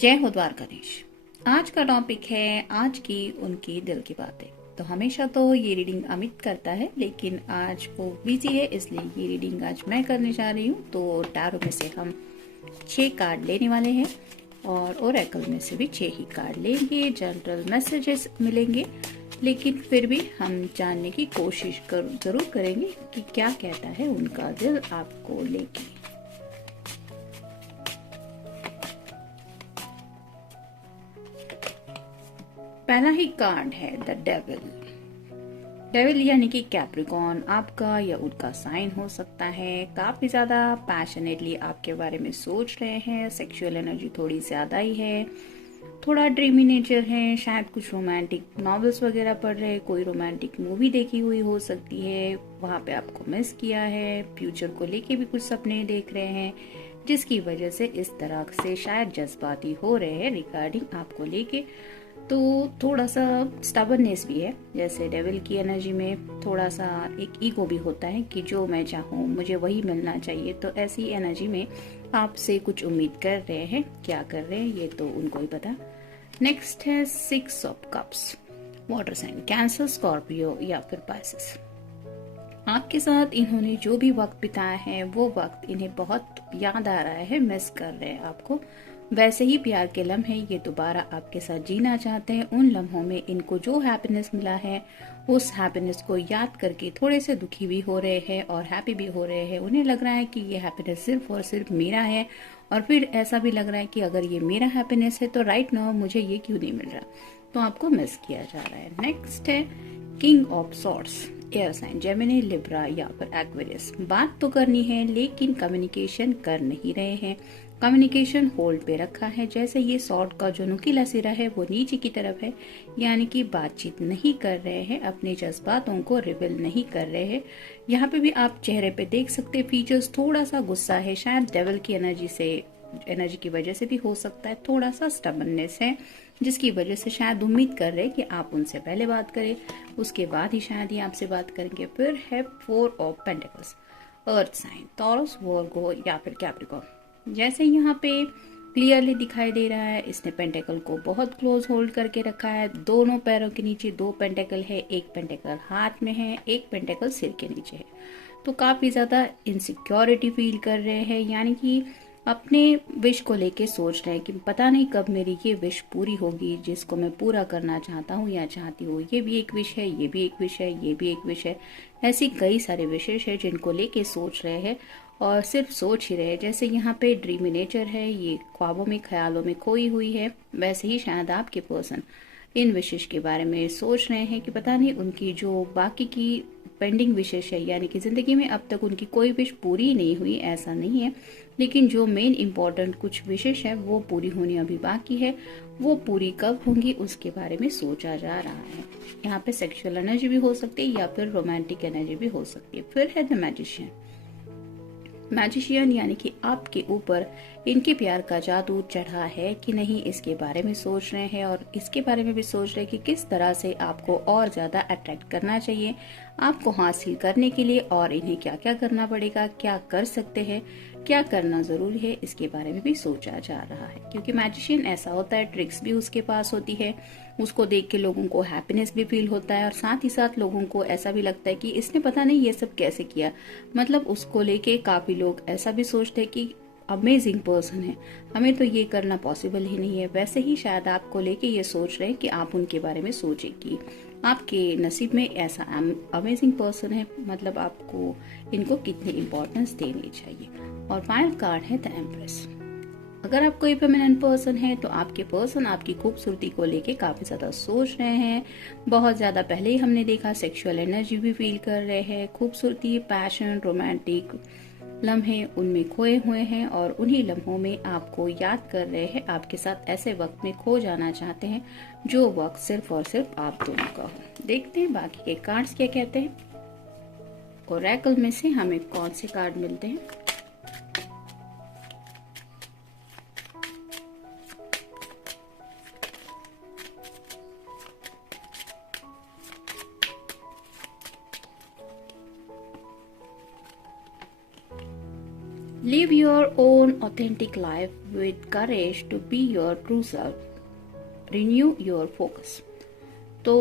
जय हो द्वारकाधीश। आज का टॉपिक है आज की उनकी दिल की बातें। तो हमेशा तो ये रीडिंग अमित करता है, लेकिन आज वो बिजी है, इसलिए ये रीडिंग आज मैं करने जा रही हूँ। तो टैरो में से हम 6 कार्ड लेने वाले हैं और ओरेकल में से भी 6 ही कार्ड लेंगे। जनरल मैसेजेस मिलेंगे, लेकिन फिर भी हम जानने की कोशिश जरूर करेंगे कि क्या कहता है उनका दिल आपको लेके। पहला ही कार्ड है द डेविल। डेविल यानी कि कैप्रिकॉर्न आपका या उनका साइन हो सकता है। काफी ज्यादा पैशनेटली आपके बारे में सोच रहे हैं। सेक्सुअल एनर्जी थोड़ी ज्यादा ही है, थोड़ा ड्रीमी नेचर है। शायद कुछ रोमांटिक नॉवेल्स वगैरह पढ़ रहे हैं, कोई रोमांटिक मूवी देखी हुई हो सकती है, वहां पे आपको मिस किया है। फ्यूचर को लेके भी कुछ सपने देख रहे हैं, जिसकी वजह से इस तरह से शायद जज्बाती हो रहे हैं रिगार्डिंग आपको लेके। तो थोड़ा सा स्टबर्नेस भी है, जैसे डेविल की एनर्जी में थोड़ा सा एक ईगो भी होता है कि जो मैं चाहूँ मुझे वही मिलना चाहिए। तो ऐसी एनर्जी में आपसे कुछ उम्मीद कर रहे हैं। क्या कर रहे हैं ये तो उनको ही पता। नेक्स्ट है 6 of cups. Water sign, Cancer, Scorpio या फिर पाइसेस। आपके साथ इन्होंने जो भी वक्त बिताया है वो वक्त इन्हें बहुत याद आ रहा है, मिस कर रहे हैं आपको। वैसे ही प्यार के लम्हे ये दोबारा आपके साथ जीना चाहते हैं। उन लम्हों में इनको जो हैप्पीनेस मिला है उस हैप्पीनेस को याद करके थोड़े से दुखी भी हो रहे हैं और हैप्पी भी हो रहे हैं। उन्हें लग रहा है कि ये हैप्पीनेस सिर्फ और सिर्फ मेरा है, और फिर ऐसा भी लग रहा है कि अगर ये मेरा हैप्पीनेस है तो राइट नाउ मुझे ये क्यों नहीं मिल रहा। तो आपको मिस किया जा रहा है। नेक्स्ट है king of swords. Air sign, Gemini, Libra या फिर एक्वेरियस। बात तो करनी है लेकिन कम्युनिकेशन कर नहीं रहे हैं। कम्युनिकेशन होल्ड पे रखा है। जैसे ये सॉर्ड का जो नुकीला सिरा है वो नीचे की तरफ है, यानी कि बातचीत नहीं कर रहे हैं, अपने जज्बातों को रिवील नहीं कर रहे हैं। यहाँ पे भी आप चेहरे पे देख सकते फीचर्स, थोड़ा सा गुस्सा है, शायद डेविल की एनर्जी की वजह से भी हो सकता है। थोड़ा सा स्टबर्ननेस है, जिसकी वजह से शायद उम्मीद कर रहे हैं कि आप उनसे पहले बात करें, उसके बाद ही शायद ही आपसे बात करेंगे। फिर है 4 of pentacles. Earth sign, Taurus, Virgo या फिर कैप्रिकॉर्न। जैसे यहाँ पे क्लियरली दिखाई दे रहा है, इसने पेंटेकल को बहुत क्लोज होल्ड करके रखा है। दोनों पैरों के नीचे 2 पेंटेकल है, एक पेंटेकल हाथ में है, एक पेंटेकल सिर के नीचे है। तो काफी ज्यादा इनसिक्योरिटी फील कर रहे हैं, यानी कि अपने विश को लेके सोच रहे हैं कि पता नहीं कब मेरी ये विश पूरी होगी जिसको मैं पूरा करना चाहता हूँ या चाहती हूँ। ये भी एक विश है, ये भी एक विश है, ये भी एक विश है। ऐसी कई सारे विशेष है जिनको लेके सोच रहे हैं और सिर्फ सोच ही रहे हैं। जैसे यहाँ पे ड्रीमी नेचर है, ये ख्वाबों में ख्यालों में खोई हुई है। वैसे ही शायद आपके पर्सन इन विशेष के बारे में सोच रहे हैं कि पता नहीं उनकी जो बाकी की पेंडिंग विशेष है, यानी कि जिंदगी में अब तक उनकी कोई विश पूरी नहीं हुई, ऐसा नहीं है, लेकिन जो मेन इम्पोर्टेंट कुछ विशेष है वो पूरी होनी अभी बाकी है। वो पूरी कब होंगी उसके बारे में सोचा जा रहा है। यहाँ पे सेक्सुअल एनर्जी भी हो सकती है या फिर रोमांटिक एनर्जी भी हो सकती है। फिर है द मैजिशियन। मैजिशियन यानी कि आपके ऊपर इनके प्यार का जादू चढ़ा है कि नहीं, इसके बारे में सोच रहे हैं और इसके बारे में भी सोच रहे हैं कि किस तरह से आपको और ज्यादा अट्रैक्ट करना चाहिए आपको हासिल करने के लिए, और इन्हें क्या क्या करना पड़ेगा, क्या कर सकते हैं, क्या करना जरूरी है, इसके बारे में भी सोचा जा रहा है। क्योंकि मैजिशियन ऐसा होता है, ट्रिक्स भी उसके पास होती है, उसको देख के लोगों को हैप्पीनेस भी फील होता है और साथ ही साथ लोगों को ऐसा भी लगता है कि इसने पता नहीं ये सब कैसे किया। मतलब उसको लेके काफी लोग ऐसा भी सोचते हैं कि अमेजिंग पर्सन है, हमें तो ये करना पॉसिबल ही नहीं है। वैसे ही शायद आपको लेके ये सोच रहे हैं कि आप उनके बारे में सोचें कि आपके नसीब में ऐसा अमेजिंग पर्सन है, मतलब आपको इनको कितनी इम्पोर्टेंस देनी चाहिए। और फाइनल कार्ड है द एम्प्रेस। अगर आप कोई फेमिनिन पर्सन है तो आपके पर्सन आपकी खूबसूरती को लेके काफी ज्यादा सोच रहे हैं। बहुत ज्यादा पहले ही हमने देखा सेक्सुअल एनर्जी भी फील कर रहे हैं। खूबसूरती, पैशन, रोमांटिक लम्हे उनमें खोए हुए हैं और उन्हीं लम्हों में आपको याद कर रहे हैं। आपके साथ ऐसे वक्त में खो जाना चाहते हैं जो वक्त सिर्फ और सिर्फ आप दोनों का हो। देखते हैं बाकी के कार्ड्स क्या कहते हैं। ओरेकल में से हमें कौन से कार्ड मिलते हैं। Live your own authentic life with courage to be your true self. Renew your focus. तो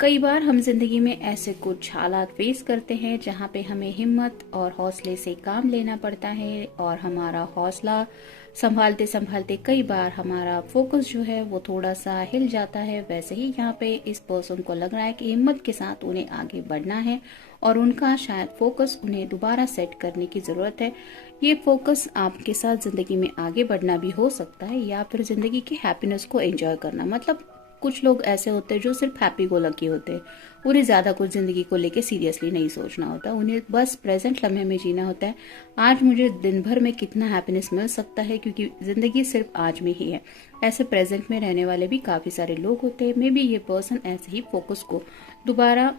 कई बार हम जिंदगी में ऐसे कुछ हालात फेस करते हैं जहाँ पे हमें हिम्मत और हौसले से काम लेना पड़ता है, और हमारा हौसला संभालते संभालते कई बार हमारा फोकस जो है वो थोड़ा सा हिल जाता है। वैसे ही यहाँ पे इस पर्सन को लग रहा है कि हिम्मत के साथ उन्हें आगे बढ़ना है और उनका शायद फोकस उन्हें दोबारा सेट करने की जरूरत है। ये फोकस आपके साथ जिंदगी में आगे बढ़ना भी हो सकता है, या फिर जिंदगी की हैप्पीनेस को एंजॉय करना। मतलब कुछ लोग ऐसे होते हैं जो सिर्फ हैप्पी गो लकी होते हैं, उन्हें ज्यादा कुछ जिंदगी को लेके सीरियसली नहीं सोचना होता, उन्हें बस प्रेजेंट लम्हे में जीना होता है। आज मुझे दिन भर में कितना हैप्पीनेस मिल सकता है, क्योंकि जिंदगी सिर्फ आज में ही है। ऐसे प्रेजेंट में रहने वाले भी काफी सारे लोग होते हैं। मे बी ये पर्सन ऐसे ही फोकस को दोबारा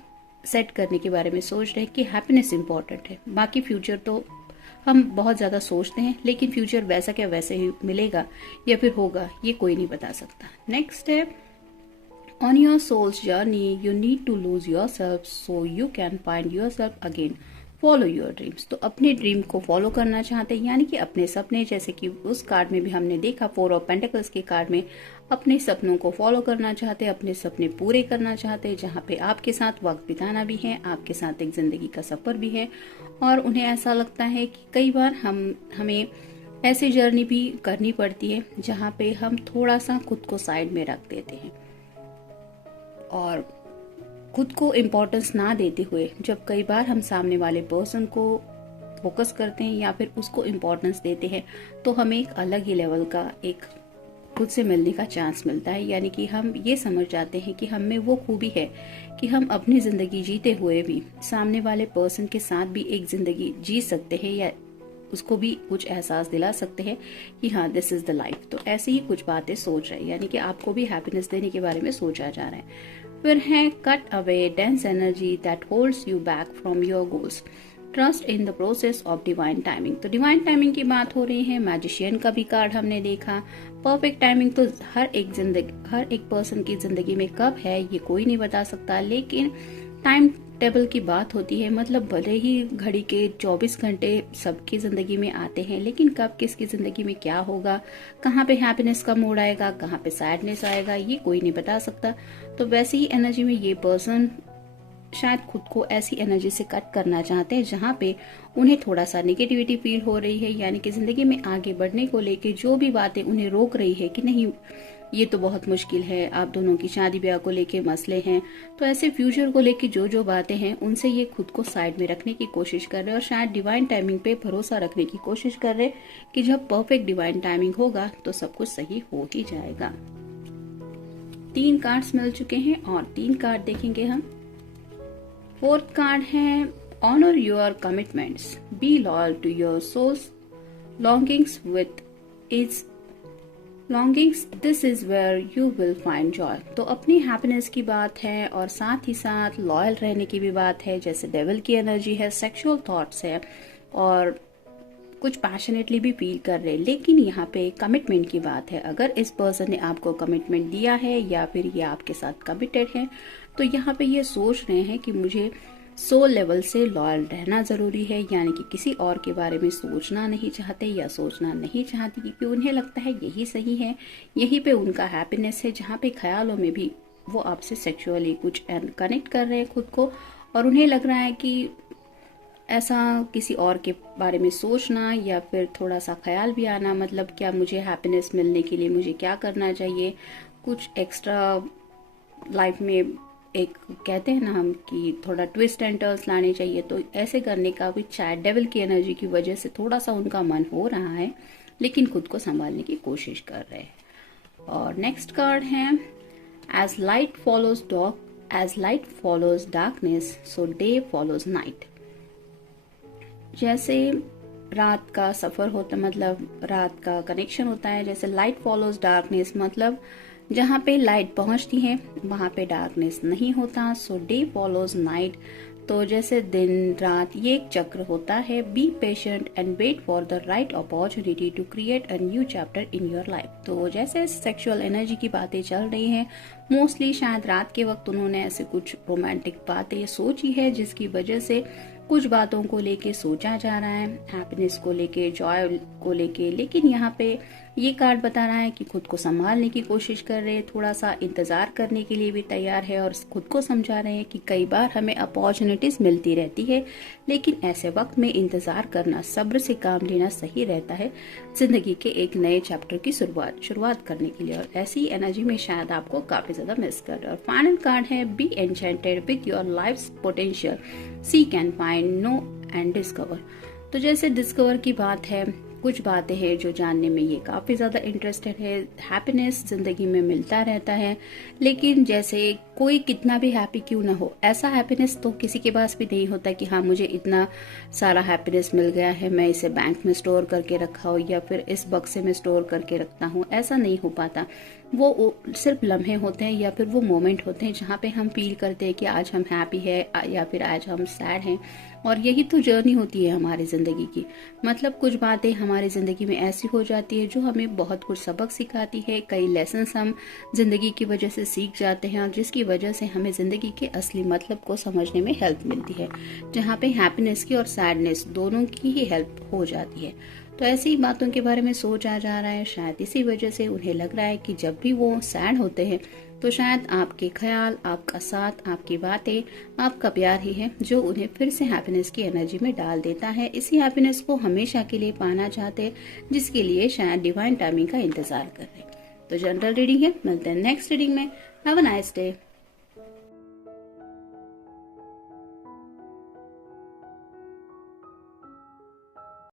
सेट करने के बारे में सोच रहे हैं कि हैप्पीनेस इंपॉर्टेंट है। बाकी फ्यूचर तो हम बहुत ज्यादा सोचते हैं, लेकिन फ्यूचर वैसा क्या वैसे ही मिलेगा या फिर होगा, ये कोई नहीं बता सकता। नेक्स्ट है, on your soul's journey you need to lose yourself so you can find yourself again. Follow your dreams. तो अपने ड्रीम को फॉलो करना चाहते हैं, यानी कि अपने सपने, जैसे कि उस कार्ड में भी हमने देखा 4 ऑफ पेंटिकल्स के कार्ड में, अपने सपनों को फॉलो करना चाहते हैं, अपने सपने पूरे करना चाहते हैं, जहाँ पे आपके साथ वक्त बिताना भी है, आपके साथ एक जिंदगी का सफर भी है। और उन्हें ऐसा लगता है कि कई बार हमें ऐसी जर्नी भी करनी पड़ती है जहाँ पे हम थोड़ा सा खुद को साइड में रख देते हैं और खुद को इम्पोर्टेंस ना देते हुए जब कई बार हम सामने वाले पर्सन को फोकस करते हैं या फिर उसको इम्पोर्टेंस देते हैं, तो हमें एक अलग ही लेवल का एक खुद से मिलने का चांस मिलता है। यानी कि हम ये समझ जाते हैं कि हम में वो खूबी है कि हम अपनी जिंदगी जीते हुए भी सामने वाले पर्सन के साथ भी एक जिंदगी जी सकते हैं, या उसको भी कुछ एहसास दिला सकते हैं कि हाँ दिस इज द लाइफ। तो ऐसी ही कुछ बातें सोच रहे हैं, यानी कि आपको भी हैप्पीनेस देने के बारे में सोचा जा रहा है। फिर है, cut away dense energy that holds you back from your goals. Trust in the process of divine timing. तो डिवाइन टाइमिंग की बात हो रही है। मैजिशियन का भी कार्ड हमने देखा। परफेक्ट टाइमिंग तो हर एक पर्सन की जिंदगी में कब है ये कोई नहीं बता सकता, लेकिन टाइम टेबल की बात होती है। मतलब भले ही घड़ी के 24 घंटे सबकी जिंदगी में आते हैं, लेकिन कब किसकी जिंदगी में क्या होगा, कहाँ पे हैप्पीनेस का मूड आएगा, कहाँ पे सैडनेस आएगा, ये कोई नहीं बता सकता। तो वैसी ही एनर्जी में ये पर्सन शायद खुद को ऐसी एनर्जी से कट करना चाहते हैं जहाँ पे उन्हें थोड़ा सा नेगेटिविटी फील हो रही है, यानी कि जिंदगी में आगे बढ़ने को लेके जो भी बातें उन्हें रोक रही है कि नहीं ये तो बहुत मुश्किल है, आप दोनों की शादी ब्याह को लेके मसले हैं, तो ऐसे फ्यूचर को लेके जो जो बातें हैं उनसे ये खुद को साइड में रखने की कोशिश कर रहे हैं और शायद डिवाइन टाइमिंग पे भरोसा रखने की कोशिश कर रहे हैं कि जब परफेक्ट डिवाइन टाइमिंग होगा तो सब कुछ सही हो ही जाएगा। 3 कार्ड्स मिल चुके हैं और 3 कार्ड देखेंगे हम। 4th कार्ड है, honour your commitments, be loyal to your soul's longings with its longings, this is where you will find joy. तो अपनी हैप्पीनेस की बात है और साथ ही साथ लॉयल रहने की भी बात है। जैसे डेविल की एनर्जी है, सेक्सुअल थॉट्स है और कुछ पैशनेटली भी फील कर रहे हैं, लेकिन यहाँ पे कमिटमेंट की बात है। अगर इस पर्सन ने आपको कमिटमेंट दिया है या फिर ये आपके साथ कमिटेड है, तो यहाँ पे ये सोच रहे हैं कि मुझे सोल लेवल से लॉयल रहना जरूरी है, यानी कि किसी और के बारे में सोचना नहीं चाहते या सोचना नहीं चाहती, क्योंकि उन्हें लगता है यही सही है, यही पे उनका हैप्पीनेस है। जहाँ पे ख्यालों में भी वो आपसे सेक्सुअली कुछ कनेक्ट कर रहे हैं खुद को, और उन्हें लग रहा है कि ऐसा किसी और के बारे में सोचना या फिर थोड़ा सा ख्याल भी आना, मतलब क्या मुझे हैप्पीनेस मिलने के लिए मुझे क्या करना चाहिए, कुछ एक्स्ट्रा लाइफ में एक कहते हैं ना हम कि थोड़ा ट्विस्ट एंड टर्न्स लाने चाहिए, तो ऐसे करने का भी शायद डेविल की एनर्जी की वजह से थोड़ा सा उनका मन हो रहा है, लेकिन खुद को संभालने की कोशिश कर रहे हैं। और नेक्स्ट कार्ड है, as light follows darkness so day follows night. जैसे रात का सफर होता, मतलब रात का कनेक्शन होता है, जैसे लाइट फॉलोज डार्कनेस, मतलब जहाँ पे लाइट पहुंचती है वहां पे डार्कनेस नहीं होता। सो डे फॉलोज नाइट, तो जैसे दिन रात ये एक चक्र होता है। Be patient and wait for the right opportunity to create a new chapter in your life. तो जैसे सेक्सुअल एनर्जी की बातें चल रही हैं, मोस्टली शायद रात के वक्त उन्होंने ऐसे कुछ रोमांटिक बातें सोची है जिसकी वजह से कुछ बातों को लेके सोचा जा रहा है, हैप्पीनेस को लेके, जॉय को लेके, लेकिन यहाँ पे ये कार्ड बता रहा है कि खुद को संभालने की कोशिश कर रहे हैं, थोड़ा सा इंतजार करने के लिए भी तैयार है और खुद को समझा रहे हैं कि कई बार हमें अपॉर्चुनिटीज मिलती रहती है, लेकिन ऐसे वक्त में इंतजार करना, सब्र से काम लेना सही रहता है जिंदगी के एक नए चैप्टर की शुरुआत करने के लिए। और ऐसी एनर्जी में शायद आपको काफी ज्यादा मिस कर रहे हैं। और फाइनल कार्ड है be enchanted with your life's potential, seek and find, know and discover. तो जैसे डिस्कवर की बात है, कुछ बातें हैं जो जानने में ये काफी ज्यादा इंटरेस्टेड है। हैप्पीनेस जिंदगी में मिलता रहता है, लेकिन जैसे कोई कितना भी हैप्पी क्यों ना हो, ऐसा हैप्पीनेस तो किसी के पास भी नहीं होता कि हाँ मुझे इतना सारा हैप्पीनेस मिल गया है, मैं इसे बैंक में स्टोर करके रखा हो या फिर इस बक्से में स्टोर करके रखता हूँ, ऐसा नहीं हो पाता। वो सिर्फ लम्हे होते हैं या फिर वो मोमेंट होते हैं जहाँ पे हम फील करते हैं कि आज हम हैप्पी है या फिर आज हम सैड हैं। और यही तो जर्नी होती है हमारी जिंदगी की। मतलब कुछ बातें हमारी जिंदगी में ऐसी हो जाती है जो हमें बहुत कुछ सबक सिखाती है, कई लेसन्स हम जिंदगी की वजह से सीख जाते हैं और जिसकी वजह से हमें जिंदगी के असली मतलब को समझने में हेल्प मिलती है, जहाँ पे हैप्पीनेस की और सैडनेस दोनों की ही हेल्प हो जाती है। तो ऐसी ही बातों के बारे में सोचा जा रहा है, शायद इसी वजह से उन्हें लग रहा है कि जब भी वो सैड होते हैं तो शायद आपके ख्याल, आपका साथ, आपकी बातें, आपका प्यार ही है जो उन्हें फिर से हैप्पीनेस की एनर्जी में डाल देता है। इसी हैप्पीनेस को हमेशा के लिए पाना चाहते हैं, जिसके लिए शायद डिवाइन टाइमिंग का इंतजार कर रहे हैं। तो जनरल रीडिंग है, मिलते हैं नेक्स्ट रीडिंग में। Have a nice day.